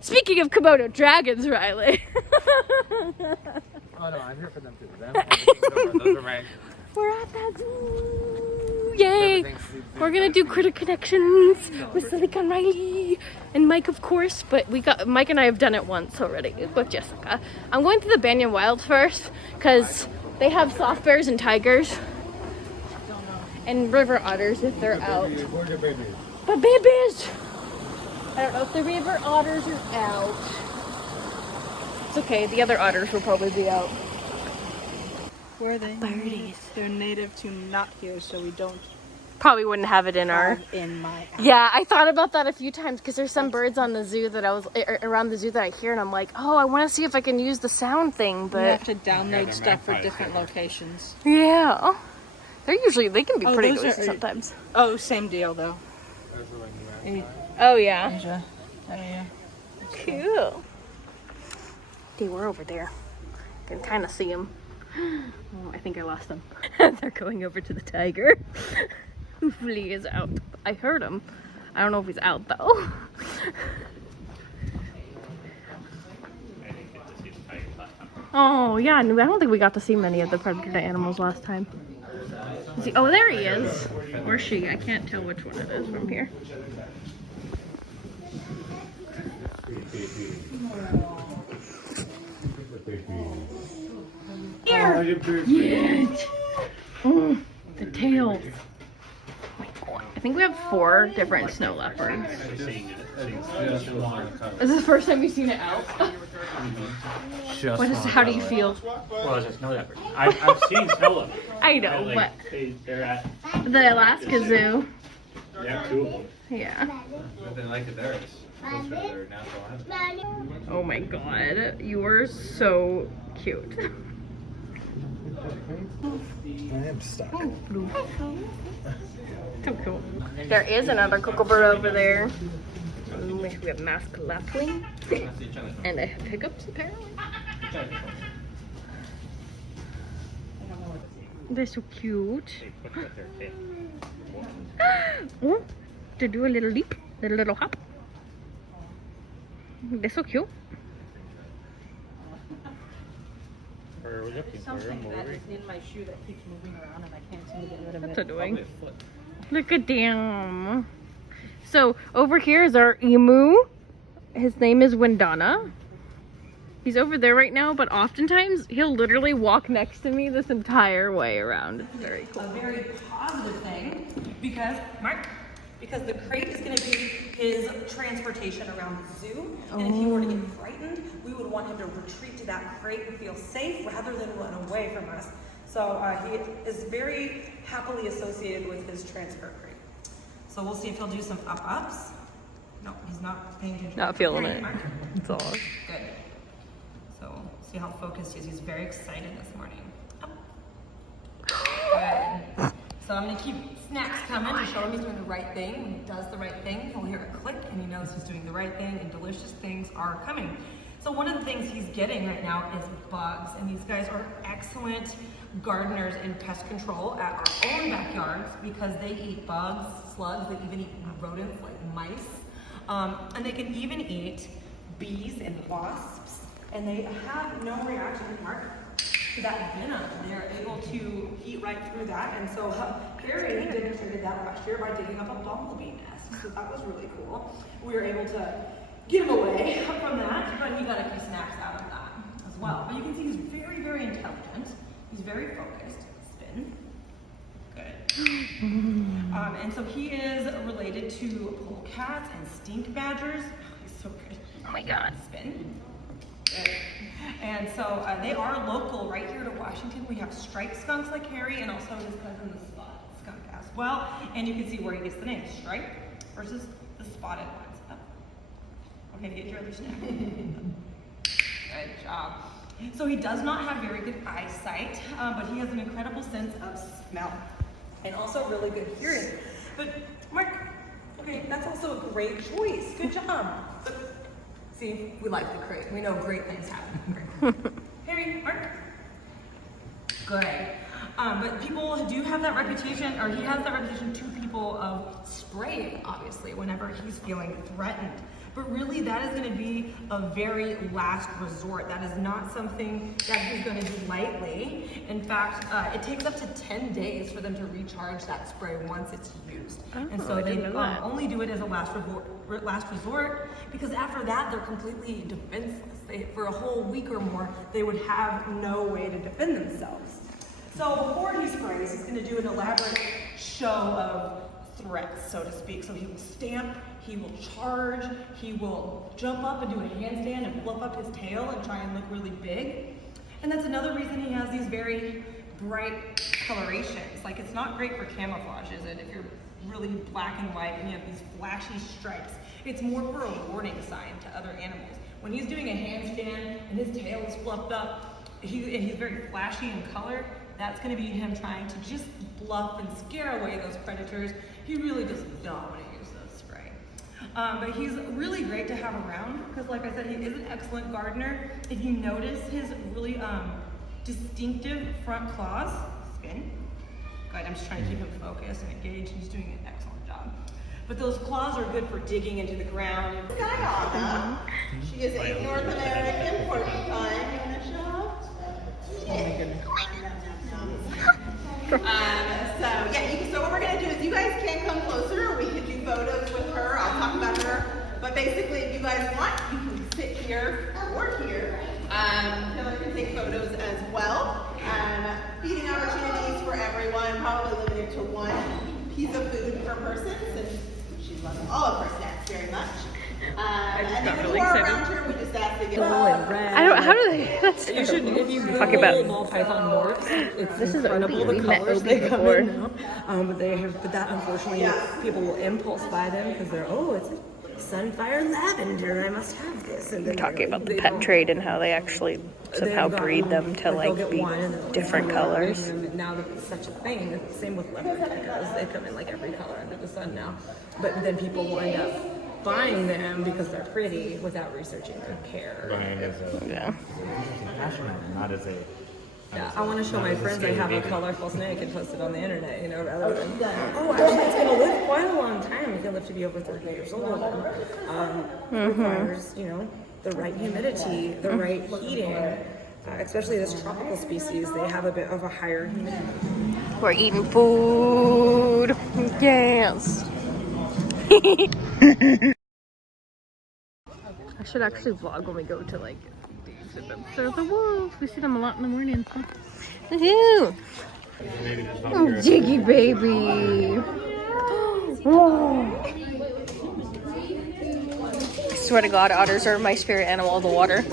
Speaking of Komodo dragons, Riley. Oh no, I'm here for them too. Them and the king cobra, those are my We're at that zoo. Yay! favorite things. We're gonna do Critter Connections with Silicon Riley and Mike, of course. But Mike and I have done it once already with Jessica. I'm going to the Banyan Wild first because they have soft bears and tigers and river otters if they're out. Where are the babies? But babies! I don't know if the river otters are out. It's okay, the other otters will probably be out. Where are they? Birdies. They're native to not here, so we don't Probably wouldn't have it in our... have in my house. Yeah, I thought about that a few times because there's some birds on the zoo that around the zoo that I hear and I'm like, oh, I want to see if I can use the sound thing, You but have to download stuff for different locations. yeah. They can be Oh, pretty those noisy are- sometimes. Oh, same deal though. Those are like new. Oh yeah. Asia. Oh yeah. Cool. They were over there. Can kind of see them. Oh, I think I lost them. They're going over to the tiger. Hopefully he's out. I heard him. I don't know if he's out though. Oh yeah, I don't think we got to see many of the predator animals last time. Is he, oh, there he is. Or she. I can't tell which one it is from here. Here. Yes. The tails. Oh my God. I think we have 4 different snow leopards. Is this the first time you've seen it out? How do you feel? Well, it's a snow leopard. I've seen snow leopards. I know, Like, they're at, the Alaska Zoo. they have 2 of them. Yeah. Nothing like it there. It's closer to their natural habitat. Oh my God. You are so cute. I am stuck. So cool. There is another kookaburra over there. We have masked lapwing. And they have hiccups apparently. They're so cute. Oh, to do a little leap, little hop. They're so cute. Where are we looking for them? in my shoe that keeps moving around and I can't seem to get rid of That's annoying. Look at them. So over here is our emu. His name is Windana. He's over there right now, but oftentimes he'll literally walk next to me this entire way around. It's very cool. A very positive thing because the crate is going to be his transportation around the zoo. And if he were to get frightened, we would want him to retreat to that crate and feel safe rather than run away from us. So he is very happily associated with his transfer crate. So we'll see if he'll do some up-ups. No, he's not paying attention. Not feeling Right, it. Mark? That's all. Good. So see how focused he is. He's very excited this morning. Up. Good. So I'm gonna keep snacks coming to show him he's doing the right thing. When he does the right thing, he'll hear a click and he knows he's doing the right thing and delicious things are coming. So one of the things he's getting right now is bugs, and these guys are excellent gardeners and pest control at our own backyards because they eat bugs, slugs, they even eat rodents like mice. And they can even eat bees and wasps, and they have no reaction, Mark, to that venom. They're able to eat right through that, and so Harry demonstrated that last year by digging up a bumblebee nest, so that was really cool. We were able to get him away from that, but he got a few snacks out of that as well. But you can see he's very, very intelligent. He's very focused. Spin. Good. And so he is related to polecats and stink badgers. Oh, he's so good. Oh my God. Spin. Good. And so they are local right here to Washington. We have striped skunks like Harry and also his cousin the spotted skunk as well. And you can see where he gets the name, stripe versus the spotted ones. Oh. Okay, get your other snack. Good job. So he does not have very good eyesight, but he has an incredible sense of smell and also really good hearing. But Mark, okay, that's also a great choice. Good job. But, see, we like the crate. We know great things happen. Harry, Mark. Good. But people do have that reputation, or he has that reputation to people of spraying, obviously, whenever he's feeling threatened. But really, that is going to be a very last resort. That is not something that he's going to do lightly. In fact, it takes up to 10 days for them to recharge that spray once it's used. And so I they didn't know that. only do it as a last resort, because after that, they're completely defenseless. For a whole week or more, they would have no way to defend themselves. So before he sprays, he's going to do an elaborate show of threats, so to speak. So he will stamp, he will charge, he will jump up and do a handstand and fluff up his tail and try and look really big. And that's another reason he has these very bright colorations. Like, it's not great for camouflage, is it? If you're really black and white and you have these flashy stripes, it's more for a warning sign to other animals. When he's doing a handstand and his tail is fluffed up, and he's very flashy in color, that's going to be him trying to just bluff and scare away those predators. He really does not want to use those spray. But he's really great to have around because, like I said, he is an excellent gardener. If you notice his really distinctive front claws, spin. Good, I'm just trying to keep him focused and engaged. He's doing an excellent job. But those claws are good for digging into the ground. Guyana. She is a North American porcupine. You want to show off? Oh my goodness. So what we're gonna do is you guys can come closer. We can do photos with her. I'll talk about her. But basically, if you guys want, you can sit here or here. Taylor can take photos as well. Feeding opportunities for everyone. Probably limited to one piece of food per person since she loves all of her snacks very much. And got then really when you are excited. around her, we just ask to get I don't. How do they? That's You should, if you Talk about- Google ball python morphs, it's This is incredible Opie. the We met colors Opie they come before. in now. But that unfortunately, people will impulse buy them because they're, oh, it's a sunfire lavender. I must have this. And We're then talking they're about like, the they pet don't- trade and how they actually somehow they've got breed one, them to they'll like get be one and they'll different breed them, colors. and now that it's such a thing, same with leopard geckos. They come in like every color under the sun now. But then people will end up buying them because they're pretty without researching their care. Buying as a Yeah. passion, not as a. Yeah, I want to show my friends I have a colorful snake and post it on the internet, you know, rather than, oh, actually, it's going to live quite a long time. It can live to be over 30 years old. And requires, you know, the right humidity, the right heating. Especially this tropical species, they have a bit of a higher humidity. We're eating food. Yes. I should actually vlog when we go to like the exhibits. There's the wolves. We see them a lot in the morning. So. Woohoo! Maybe there's not Oh, Jiggy baby. Whoa. I swear to God, otters are my spirit animal of the water.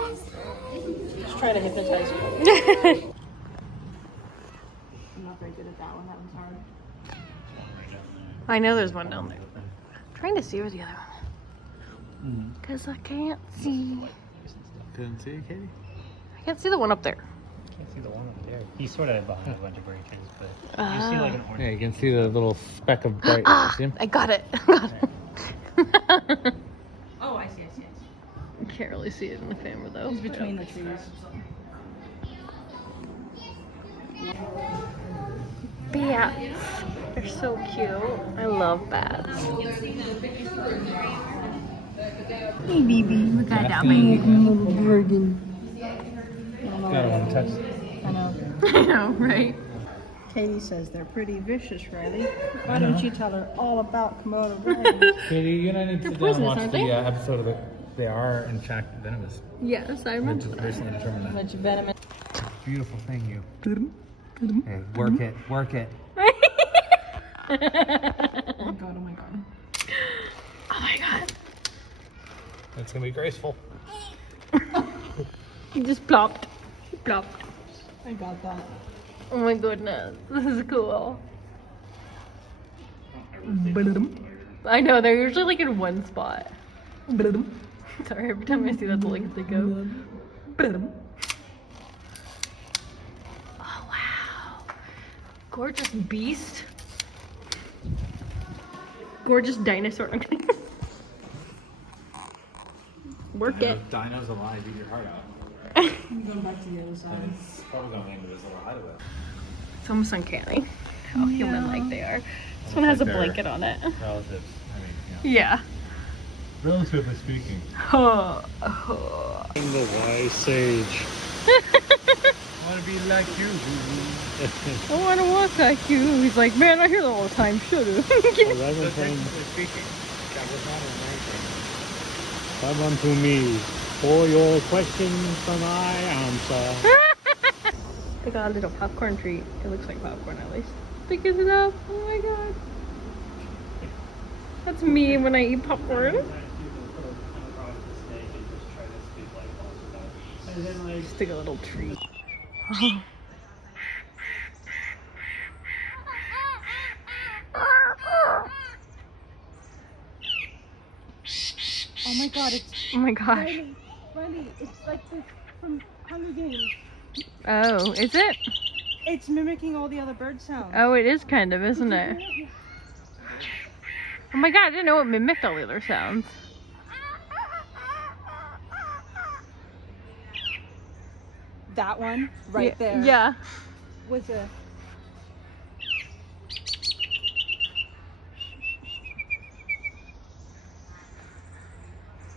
Just try to hypnotize you. I'm not very good at that one. That one's hard. I know there's one down there. I'm trying to see where the other one. Because I can't see. Couldn't see, Katie? I can't see the one up there. Can't see the one over there. He's sort of behind a bunch of branches, but you see like an orange. Yeah, you can see the little speck of bright. Ah, See him? I got it. Got it. Oh, I see. I can't really see it in the camera though. It's between the trees. Bats. They're so cute. I love bats. Hey, baby. Look at that baby. Gotta want to touch. I know. I know, right? Katie says they're pretty vicious, Riley. Why don't you tell her all about Komodo dragons? Katie, you and I need to sit down and poisonous, watch aren't the they? episode of it. They are, in fact, venomous. Yes, I We remember. just recently determined that. Much venomous. Beautiful thing, you. Hey, work it, work it. Oh my god, oh my god. Oh my god. It's gonna be graceful. He just plopped. He plopped. I got that. Oh my goodness. This is cool. I know, they're usually like in one spot. Sorry, every time I see that, the like they go. Oh wow. Gorgeous beast. Gorgeous dinosaur. Work it. Dino's alive, eat your heart out. I'm going back to the other side. It's probably gonna land with his little hideaway. It's almost uncanny. how human-like they are. This one has a blanket on it. Relatives. I mean, Yeah. relatively speaking. The wise sage. I want to be like you. I want to walk like you. He's like, man, I hear that all the time. Shut up. 11 times. Speaking. That was not amazing. Come unto me for your questions and I answer. I got a little popcorn treat. It looks like popcorn at least. Picking it up. Oh my god. That's me when I eat popcorn. Just take a little treat. Oh my god, it's Oh my gosh. Riley, it's like this from Hunger Games. Oh, is it? It's mimicking all the other bird sounds. Oh, it is kind of, isn't it? Oh my god, I didn't know it mimicked all the other sounds. That one right there Yeah. was a.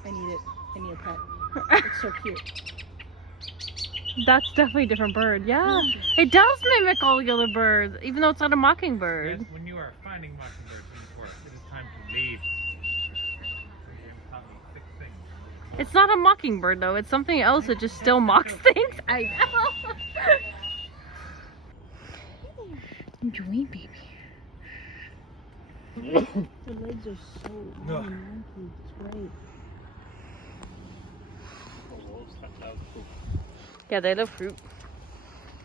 I need it. I need a pet. It's so cute. That's definitely a different bird. Yeah. It does mimic all the other birds, even though it's not a mockingbird. Yes, when you are finding mockingbirds in the forest, it is time to leave. You taught me 6 things. It's not a mockingbird though, it's something else that just still mocks things. I know. Enjoy, baby. The legs are so long and lanky. It's great. Yeah, they love fruit.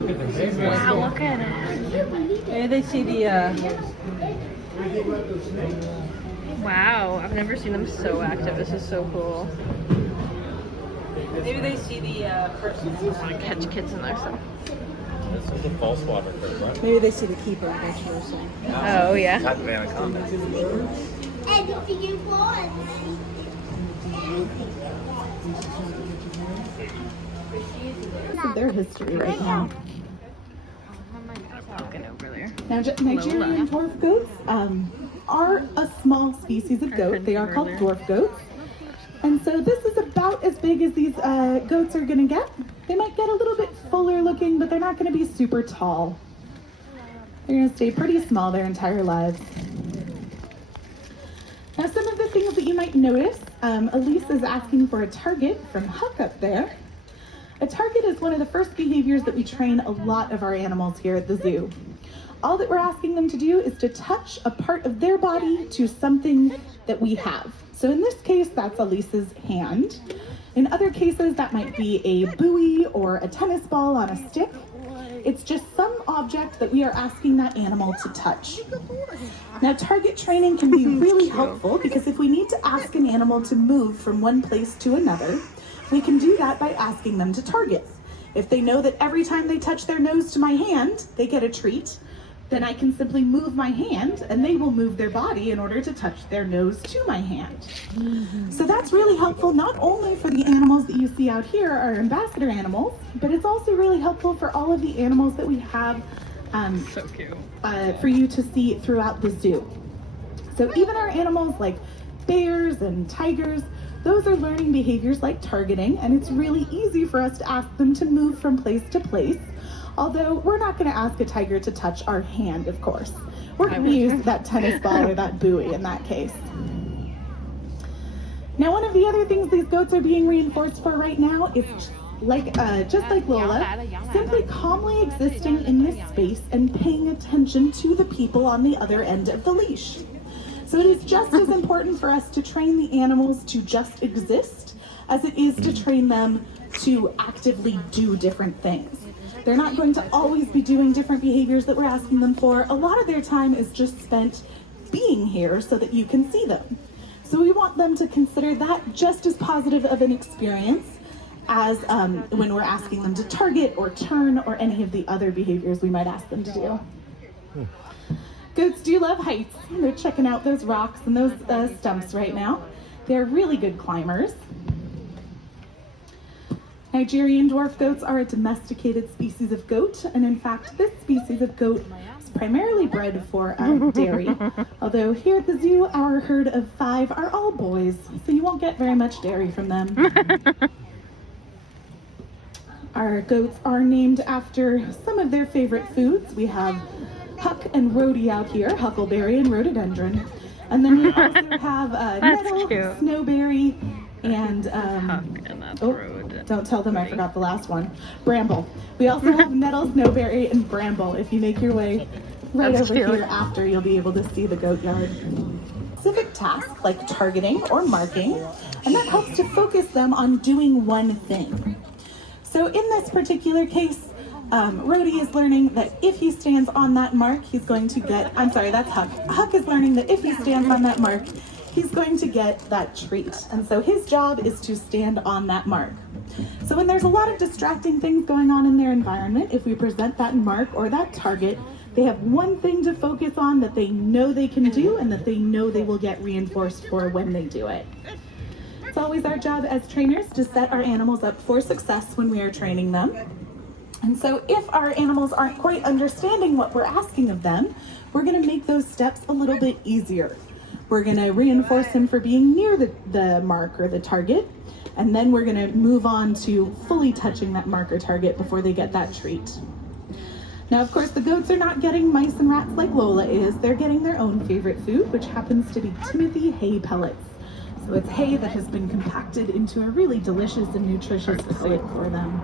Wow, look at it. Maybe they see the. Wow, I've never seen them so active. This is so cool. Maybe they see the person. Catch kids in there, so. This is a false water bird, right? Maybe they see the keeper. That's what you're saying. Oh, yeah. Type of anaconda. Their history right now. Looking over there. Now, Nigerian dwarf goats are a small species of goat. They are called dwarf goats. And so this is about as big as these goats are going to get. They might get a little bit fuller looking, but they're not going to be super tall. They're going to stay pretty small their entire lives. Now, some of the things that you might notice, Elise is asking for a target from Huck up there. A target is one of the first behaviors that we train a lot of our animals here at the zoo. All that we're asking them to do is to touch a part of their body to something that we have. So in this case, that's Elise's hand. In other cases, that might be a buoy or a tennis ball on a stick. It's just some object that we are asking that animal to touch. Now, target training can be really helpful because if we need to ask an animal to move from one place to another, we can do that by asking them to target. If they know that every time they touch their nose to my hand, they get a treat, then I can simply move my hand and they will move their body in order to touch their nose to my hand. So that's really helpful not only for the animals that you see out here, our ambassador animals, but it's also really helpful for all of the animals that we have So cute. for you to see throughout the zoo. So even our animals like bears and tigers, those are learning behaviors like targeting, and it's really easy for us to ask them to move from place to place. Although we're not going to ask a tiger to touch our hand, of course. We're going to use that tennis ball or that buoy in that case. Now, one of the other things these goats are being reinforced for right now is just like Lola, simply calmly existing in this space and paying attention to the people on the other end of the leash. So it is just as important for us to train the animals to just exist as it is to train them to actively do different things. They're not going to always be doing different behaviors that we're asking them for. A lot of their time is just spent being here so that you can see them. So we want them to consider that just as positive of an experience as when we're asking them to target or turn or any of the other behaviors we might ask them to do. Goats do love heights. They're checking out those rocks and those stumps right now. They're really good climbers. Nigerian dwarf goats are a domesticated species of goat, and in fact, this species of goat primarily bred for dairy, although here at the zoo, our herd of 5 are all boys, so you won't get very much dairy from them. Our goats are named after some of their favorite foods. We have Huck and Rhodey out here, Huckleberry and Rhododendron. And then we also have Nettle, cute. Snowberry, and don't tell them I forgot the last one, Bramble. We also have Nettle, Snowberry, and Bramble. If you make your way right That's over cute. here after, you'll be able to see the goat yard. Specific task like targeting or marking, and that helps to focus them on doing one thing. So in this particular case, Rhodey is learning that if he stands on that mark, he's going to get, I'm sorry, that's Huck. Huck is learning that if he stands on that mark, he's going to get that treat. And so his job is to stand on that mark. So when there's a lot of distracting things going on in their environment, if we present that mark or that target, they have one thing to focus on that they know they can do and that they know they will get reinforced for when they do it. It's always our job as trainers to set our animals up for success when we are training them. And so if our animals aren't quite understanding what we're asking of them, we're going to make those steps a little bit easier. We're going to reinforce them for being near the mark or the target, and then we're going to move on to fully touching that mark or target before they get that treat. Now, of course, the goats are not getting mice and rats like Lola is. They're getting their own favorite food, which happens to be Timothy hay pellets. So it's hay that has been compacted into a really delicious and nutritious pellet for them.